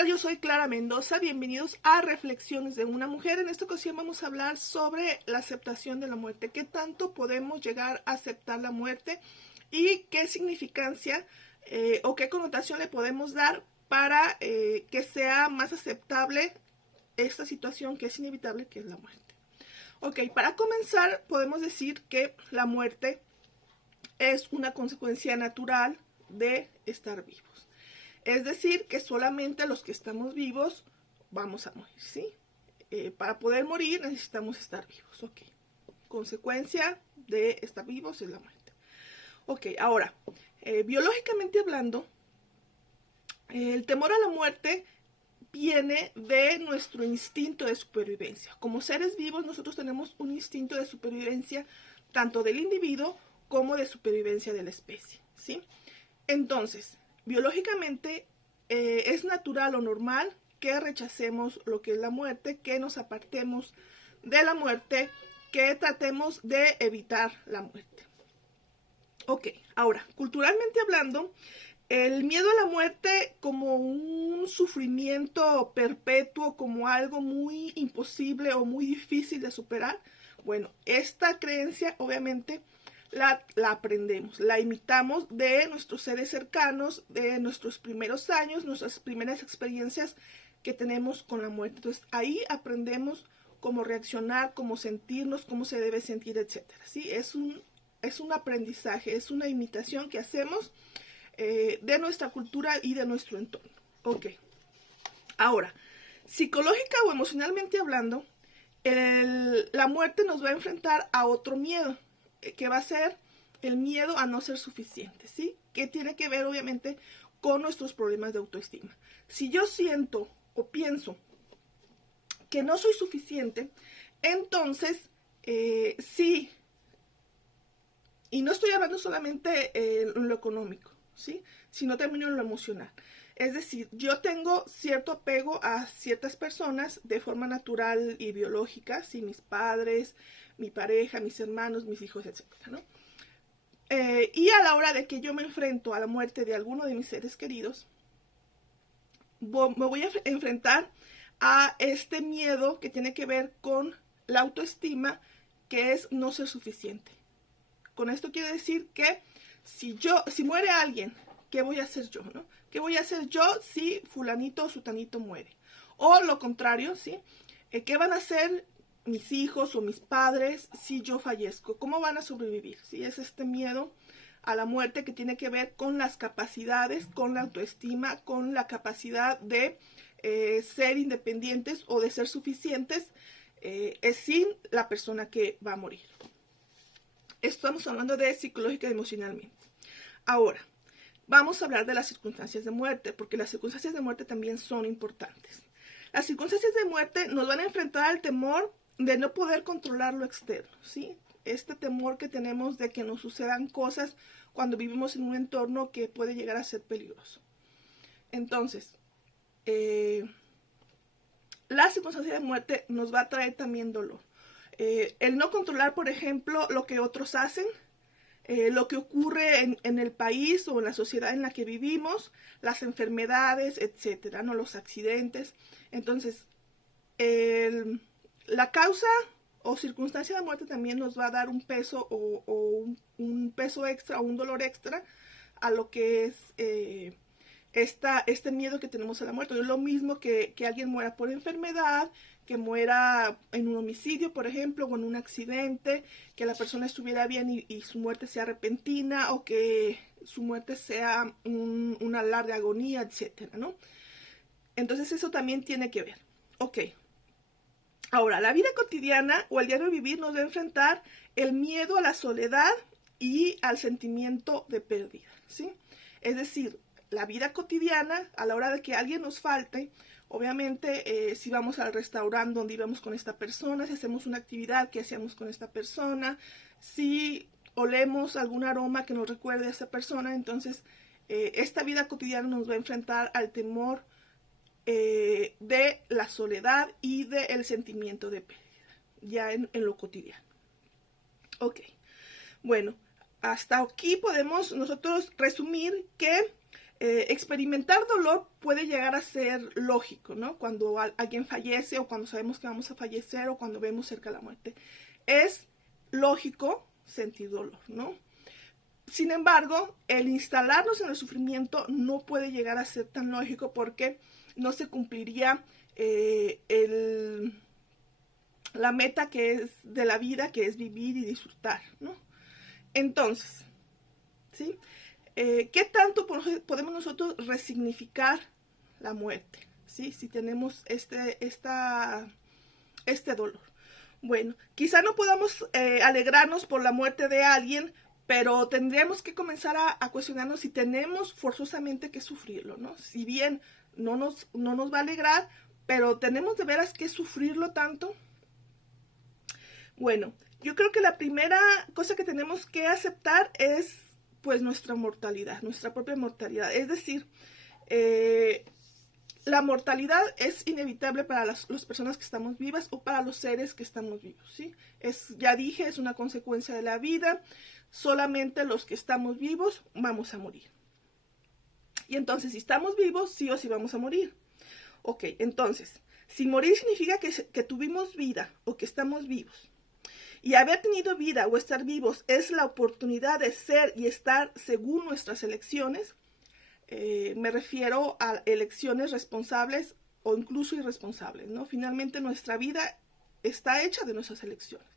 tal? Yo soy Clara Mendoza, bienvenidos a Reflexiones de una Mujer. En esta ocasión vamos a hablar sobre la aceptación de la muerte. ¿Qué tanto podemos llegar a aceptar la muerte? ¿Y qué significancia o qué connotación le podemos dar para que sea más aceptable esta situación que es inevitable, que es la muerte? Ok, para comenzar podemos decir que la muerte es una consecuencia natural de estar vivos. Es decir, que solamente los que estamos vivos vamos a morir, ¿sí? Para poder morir necesitamos estar vivos, ok. Consecuencia de estar vivos es la muerte. Ok, ahora, biológicamente hablando, el temor a la muerte viene de nuestro instinto de supervivencia. Como seres vivos nosotros tenemos un instinto de supervivencia tanto del individuo como de supervivencia de la especie, ¿sí? Entonces, biológicamente es natural o normal que rechacemos lo que es la muerte, que nos apartemos de la muerte, que tratemos de evitar la muerte. Ok, ahora, culturalmente hablando, el miedo a la muerte como un sufrimiento perpetuo, como algo muy imposible o muy difícil de superar, bueno, esta creencia obviamente la aprendemos, la imitamos de nuestros seres cercanos, de nuestros primeros años, nuestras primeras experiencias que tenemos con la muerte. Entonces ahí aprendemos cómo reaccionar, cómo sentirnos, cómo se debe sentir, etcétera. ¿Sí? Es un aprendizaje, es una imitación que hacemos de nuestra cultura y de nuestro entorno. Ok. Ahora, psicológica o emocionalmente hablando, la muerte nos va a enfrentar a otro miedo, que va a ser el miedo a no ser suficiente, ¿sí? Que tiene que ver obviamente con nuestros problemas de autoestima. Si yo siento o pienso que no soy suficiente, entonces sí, y no estoy hablando solamente en lo económico, ¿sí? Sino también en lo emocional. Es decir, yo tengo cierto apego a ciertas personas de forma natural y biológica, ¿sí? Mis padres, mi pareja, mis hermanos, mis hijos, etcétera, ¿no? Y a la hora de que yo me enfrento a la muerte de alguno de mis seres queridos, me voy a enfrentar a este miedo que tiene que ver con la autoestima, que es no ser suficiente. Con esto quiere decir que si muere alguien, ¿qué voy a hacer yo, no? ¿Qué voy a hacer yo si fulanito o sutanito muere? O lo contrario, ¿sí? ¿Qué van a hacer mis hijos o mis padres si yo fallezco? ¿Cómo van a sobrevivir? ¿Sí? Es este miedo a la muerte que tiene que ver con las capacidades, con la autoestima, con la capacidad de ser independientes o de ser suficientes sin la persona que va a morir. Estamos hablando de psicológica y emocionalmente. Ahora, vamos a hablar de las circunstancias de muerte, porque las circunstancias de muerte también son importantes. Las circunstancias de muerte nos van a enfrentar al temor de no poder controlar lo externo, ¿sí? Este temor que tenemos de que nos sucedan cosas cuando vivimos en un entorno que puede llegar a ser peligroso. Entonces, la circunstancia de muerte nos va a traer también dolor. El no controlar, por ejemplo, lo que otros hacen, lo que ocurre en el país o en la sociedad en la que vivimos, las enfermedades, etcétera, ¿no? Los accidentes. Entonces, la causa o circunstancia de muerte también nos va a dar un peso o un peso extra o un dolor extra a lo que es este miedo que tenemos a la muerte. No es lo mismo que alguien muera por enfermedad, que muera en un homicidio, por ejemplo, o en un accidente, que la persona estuviera bien y su muerte sea repentina, o que su muerte sea una larga agonía, etcétera, ¿no? Entonces eso también tiene que ver. Ok. Ahora, la vida cotidiana o el diario vivir nos va a enfrentar el miedo a la soledad y al sentimiento de pérdida, ¿sí? Es decir, la vida cotidiana, a la hora de que alguien nos falte, obviamente si vamos al restaurante donde íbamos con esta persona, si hacemos una actividad que hacíamos con esta persona, si olemos algún aroma que nos recuerde a esa persona, entonces esta vida cotidiana nos va a enfrentar al temor de la soledad y del sentimiento de pérdida, ya en lo cotidiano. Ok, bueno, hasta aquí podemos nosotros resumir que experimentar dolor puede llegar a ser lógico, ¿no? Cuando alguien fallece o cuando sabemos que vamos a fallecer o cuando vemos cerca la muerte. Es lógico sentir dolor, ¿no? Sin embargo, el instalarnos en el sufrimiento no puede llegar a ser tan lógico porque no se cumpliría la meta que es de la vida, que es vivir y disfrutar, ¿no? Entonces, ¿sí? ¿Qué tanto podemos nosotros resignificar la muerte? ¿Sí? Si tenemos este dolor. Bueno, quizá no podamos alegrarnos por la muerte de alguien, pero tendríamos que comenzar a cuestionarnos si tenemos forzosamente que sufrirlo, ¿no? Si bien no nos va a alegrar, pero tenemos de veras que sufrirlo tanto. Bueno, yo creo que la primera cosa que tenemos que aceptar es pues nuestra mortalidad, nuestra propia mortalidad. Es decir, la mortalidad es inevitable para las personas que estamos vivas o para los seres que estamos vivos, ¿sí? Ya dije, es una consecuencia de la vida. Solamente los que estamos vivos vamos a morir. Y entonces, si estamos vivos, sí o sí vamos a morir. Ok, entonces, si morir significa que tuvimos vida o que estamos vivos, y haber tenido vida o estar vivos es la oportunidad de ser y estar según nuestras elecciones, me refiero a elecciones responsables o incluso irresponsables, ¿no? Finalmente nuestra vida está hecha de nuestras elecciones,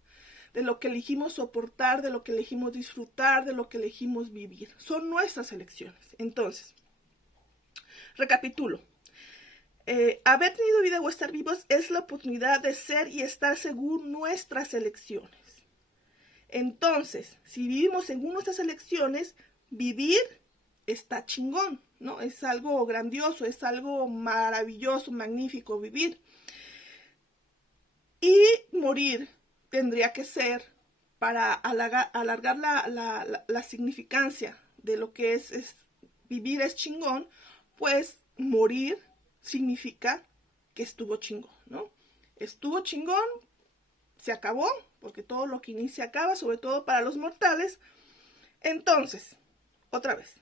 de lo que elegimos soportar, de lo que elegimos disfrutar, de lo que elegimos vivir. Son nuestras elecciones. Entonces, recapitulo. Haber tenido vida o estar vivos es la oportunidad de ser y estar según nuestras elecciones. Entonces, si vivimos según nuestras elecciones, vivir está chingón, ¿no? Es algo grandioso, es algo maravilloso, magnífico vivir. Y morir tendría que ser, para alargar la significancia de lo que es vivir es chingón, pues morir significa que estuvo chingón, ¿no? Estuvo chingón, se acabó, porque todo lo que inicia acaba, sobre todo para los mortales. Entonces, otra vez,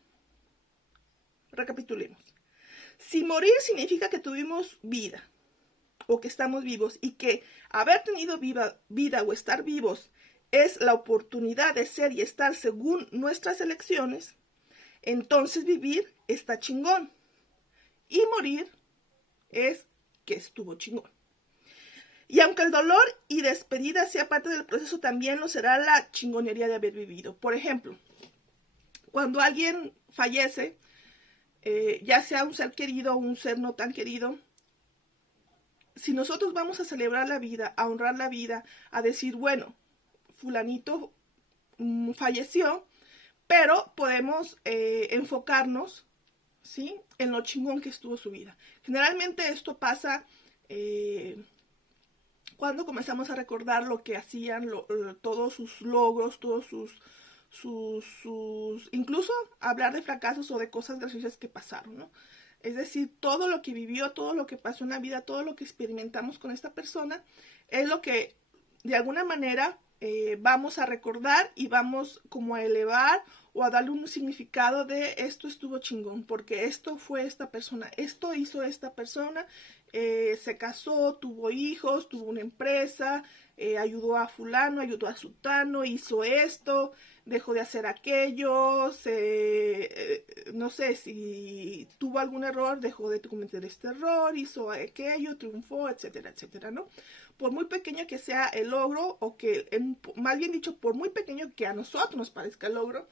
recapitulemos. Si morir significa que tuvimos vida, o que estamos vivos, y que haber tenido vida o estar vivos es la oportunidad de ser y estar según nuestras elecciones, entonces vivir está chingón. Y morir es que estuvo chingón. Y aunque el dolor y despedida sea parte del proceso, también lo será la chingonería de haber vivido. Por ejemplo, cuando alguien fallece, ya sea un ser querido o un ser no tan querido, si nosotros vamos a celebrar la vida, a honrar la vida, a decir, bueno, fulanito falleció, pero podemos enfocarnos, ¿sí?, en lo chingón que estuvo su vida. Generalmente esto pasa cuando comenzamos a recordar lo que hacían, todos sus logros, todos incluso hablar de fracasos o de cosas graciosas que pasaron, ¿no? Es decir, todo lo que vivió, todo lo que pasó en la vida, todo lo que experimentamos con esta persona, es lo que de alguna manera vamos a recordar y vamos como a elevar o a darle un significado de esto estuvo chingón, porque esto fue esta persona, esto hizo esta persona, se casó, tuvo hijos, tuvo una empresa, ayudó a fulano, ayudó a sutano, hizo esto, dejó de hacer aquello, no sé, si tuvo algún error, dejó de cometer este error, hizo aquello, triunfó, etcétera, etcétera, ¿no? Por muy pequeño que sea el logro, o que, más bien dicho, por muy pequeño que a nosotros nos parezca el logro,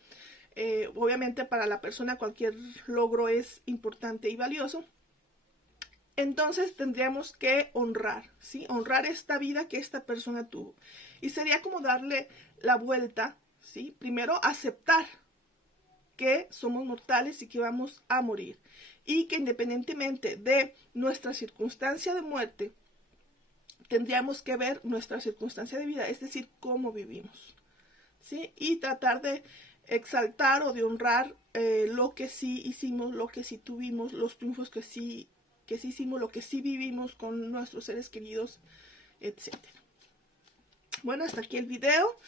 obviamente para la persona cualquier logro es importante y valioso. Entonces tendríamos que honrar, ¿sí? Honrar esta vida que esta persona tuvo. Y sería como darle la vuelta, ¿sí? Primero, aceptar que somos mortales y que vamos a morir. Y que independientemente de nuestra circunstancia de muerte, tendríamos que ver nuestra circunstancia de vida, es decir, cómo vivimos, ¿sí? Y tratar de exaltar o de honrar lo que sí hicimos, lo que sí tuvimos, los triunfos que sí hicimos, lo que sí vivimos con nuestros seres queridos, etc. Bueno, hasta aquí el video.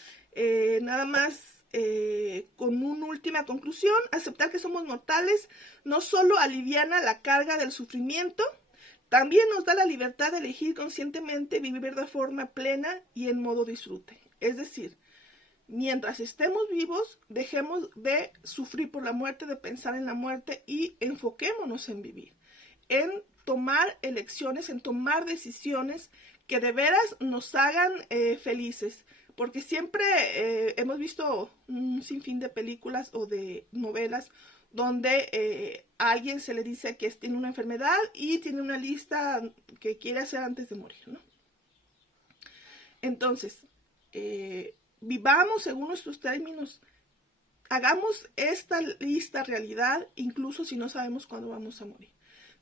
Nada más con una última conclusión: aceptar que somos mortales no solo aliviana la carga del sufrimiento, también nos da la libertad de elegir conscientemente vivir de forma plena y en modo disfrute. Es decir, mientras estemos vivos, dejemos de sufrir por la muerte, de pensar en la muerte y enfoquémonos en vivir, en tomar elecciones, en tomar decisiones que de veras nos hagan felices. Porque siempre hemos visto un sinfín de películas o de novelas donde a alguien se le dice que tiene una enfermedad y tiene una lista que quiere hacer antes de morir, ¿no? Entonces, vivamos según nuestros términos, hagamos esta lista realidad, incluso si no sabemos cuándo vamos a morir.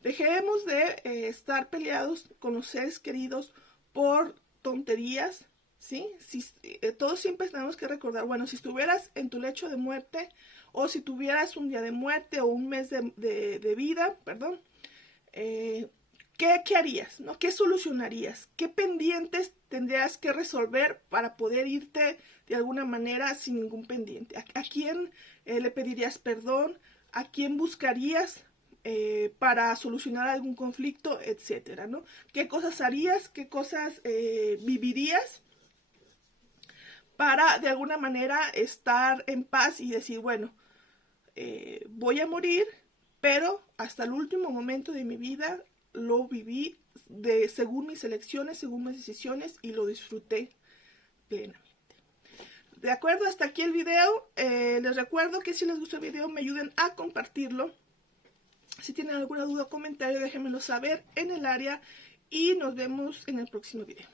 Dejemos de estar peleados con los seres queridos por tonterías, ¿sí? Todos siempre tenemos que recordar, bueno, si estuvieras en tu lecho de muerte, o si tuvieras un día de muerte o un mes de vida, perdón, ¿qué harías? ¿No? ¿Qué solucionarías? ¿Qué pendientes tendrías que resolver para poder irte de alguna manera sin ningún pendiente? ¿A quién le pedirías perdón? ¿A quién buscarías para solucionar algún conflicto, etcétera, ¿no? ¿Qué cosas harías? ¿Qué cosas vivirías para de alguna manera estar en paz y decir, bueno, voy a morir, pero hasta el último momento de mi vida lo viví según mis elecciones, según mis decisiones, y lo disfruté plenamente? De acuerdo, hasta aquí el video. Les recuerdo que si les gustó el video me ayuden a compartirlo. Si tienen alguna duda o comentario, déjenmelo saber en el área y nos vemos en el próximo video.